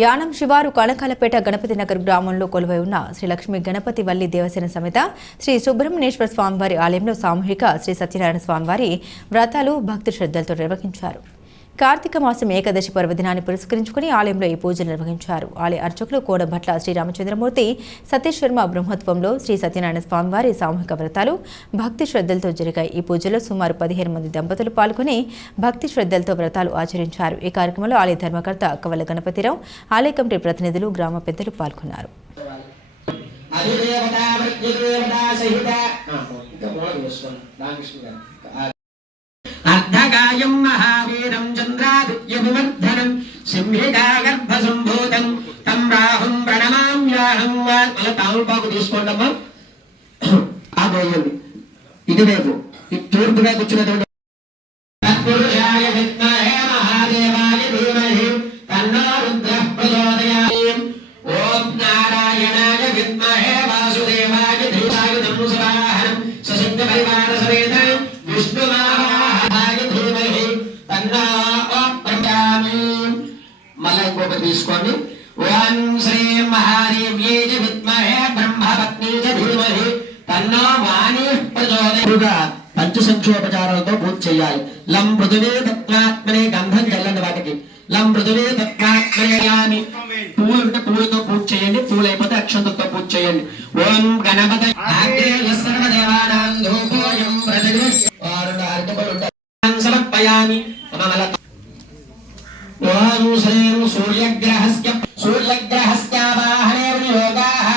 యానం శివారు కళకాలపేట గణపతి నగర్ గ్రామంలో కొలువై ఉన్న శ్రీ లక్ష్మీ గణపతి వల్లి దేవసేన సమేత శ్రీ సుబ్రహ్మణ్యేశ్వర స్వామివారి ఆలయంలో సామూహిక శ్రీ సత్యనారాయణ స్వామివారి వ్రతాలు భక్తి శ్రద్ధలతో నిర్వహించారు. కార్తీక మాసం ఏకాదశి పర్వదినాన్ని పురస్కరించుకుని ఆలయంలో ఈ పూజలు నిర్వహించారు. ఆలయ అర్చకులు కోడభట్ల శ్రీరామచంద్రమూర్తి సతీష్ శర్మ బ్రహ్మత్వంలో శ్రీ సత్యనారాయణ స్వామివారి సామూహిక వ్రతాలు భక్తి శ్రద్ధలతో జరిగాయి. ఈ పూజలో సుమారు పదిహేను మంది దంపతులు పాల్గొని భక్తి శ్రద్ధలతో వ్రతాలు ఆచరించారు. ఈ కార్యక్రమంలో ఆలయ ధర్మకర్త కవల గణపతిరావు ఆలయ కమిటీ ప్రతినిధులు గ్రామ పెద్దలు పాల్గొన్నారు. అర్ధగాయం మహా వివర్ధనం తం రాహుం ప్రణమామ్యాహం మళ్ళీ తాముపాకు తీసుకోండమ్మా. ఆగోయండి. ఇటువైపు ఈ తూర్పుగా కూర్చున్నటువంటి తీసుకోండి ఓం శ్రీ మహాదేవ్యే విద్మహే బ్రహ్మపత్ని ధీమహి తన్నో వాణి ప్రచోదయ. పంచ సంక్షోపచారాలతో పూజ చేయాలి. లం పృథువే తత్వాత్మనే గంధం చల్లండి వాటికి. లం మృదువే తత్వాత్మయామి పూలు ఉంటే పూలతో పూజ చేయండి పూలు అయిపోతే అక్షంతతో పూజ చేయండి. ఓం గణపతి సర్వదేవానాం ధూపోయం ప్రతిగృహ్య వారు అరటిపళ్ళు ఉంటాయి. సమర్పయామి మమల ఓం శ్రీం సూర్యగ్రహస్య సూర్యగ్రహస్య వాహనే వినియోగాః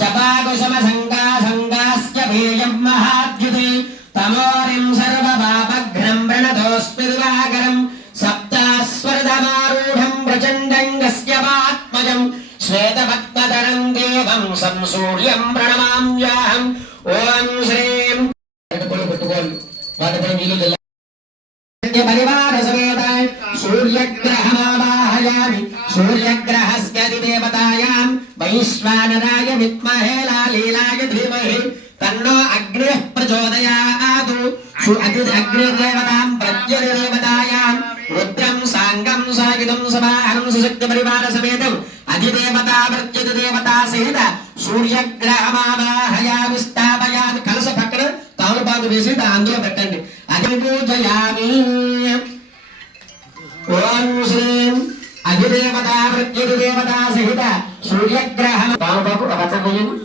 జపాకుశమ సంగా సంగాస్య భేయం మహాద్యుతే తమోరిం సర్వపాపఘ్నం ప్రణతోస్మి దివాకరం సప్తాస్వరదమారూఢం ప్రచండంగస్య వాత్మజం శ్వేతభక్తరం దేవం సంసూర్యం ప్రణమామ్యాహం ఓం శ్రీం పెట్టుకోండి వాటిపై నీళ్ళు విద్మహే లాలీలాయ ధీమహి తన్నో అగ్నిః ప్రచోదయాతు. సు అగ్ని అగ్నిదేవతాం ప్రత్యదేవతాయాం రుద్రం సాంగం సాగిదం సమాహనం సుశక్తి పరివార సమేతం అధిదేవతా ప్రత్యదేవతా సహిత సూర్యగ్రహమావాహయామి స్థాపయామి. కలస పక్కన తాముపాకు వేసి అందులో పెట్టండి. అది పూజయామి. ఓం శ్రీం అధిదేవతా ప్రత్యుదేవతా సహిత సూర్యగ్రహణ బాబు అవతమయన్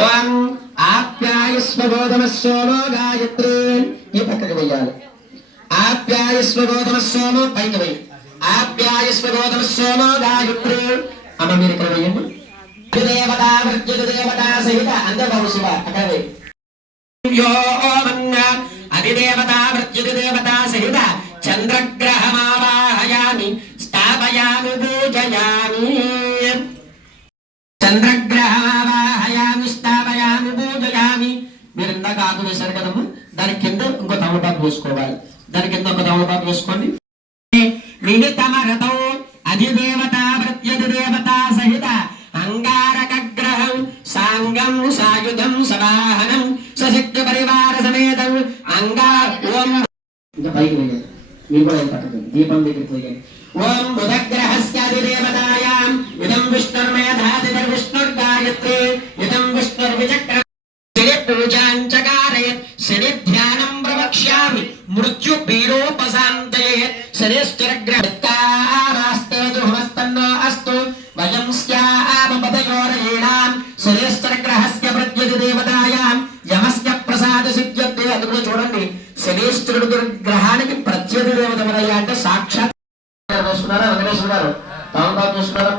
ఓం ఆప్యాయస్వగోధమ సోమో గాయత్రి ఈ పక్కకి వెయ్యాలి ఆప్యాయస్వగోధమ సోమో పైకి వెయ్యి ఆప్యాయస్వగోధమ సోమో గాయత్రి అమ్మ మీరు ఇక్కడ వెయ్యండి దేవతా ప్రత్యుత దేవతా సహిత అందరూ బాబు శివ అక్కడ వెయ్యి అధిదేవతా ప్రత్యుత సహిత చంద్రగ్రహమావాహయామి ఆవాహయామి పూజయామి. చంద్రగ్రహ ఆవాహయామి స్థాపయామి పూజయామి. మీరు ఇందాక ఆకు వేశారు కదమ్మా. దాని కింద ఇంకో తమలపాకు వేసుకోవాలి. దాని కింద ఒక తమలపాకు వేసుకోండి. విహితమ రథం అధిదేవత ప్రత్యధి దేవత సహిత అంగారక గ్రహం సాంగం సాయుధం సవాహనం సశక్తి పరివార సమేతం అంగా ఓం. ఇంకా పైకి వేయాలి మీరు కూడా పట్టదు దీపం దగ్గరికి పోయాలి ఓం బుధగ్రహస్యాదిదేవతాయాం ఇదం విష్ణుర్మేధాదిర్విష్ణుర్గాయత్రి ఇదం విష్ణుర్విచక్ర శని పూజాంచకారయత్ శని ధ్యానం ప్రవక్ష్యామి మృత్యు పీరోపశాంతయే శని స్థిరగ్రహస్తాస్తే దుహమస్తన్నో అస్తు వయం స్యామపదయోరయేణాం శని స్థిరగ్రహస్య নমস্কার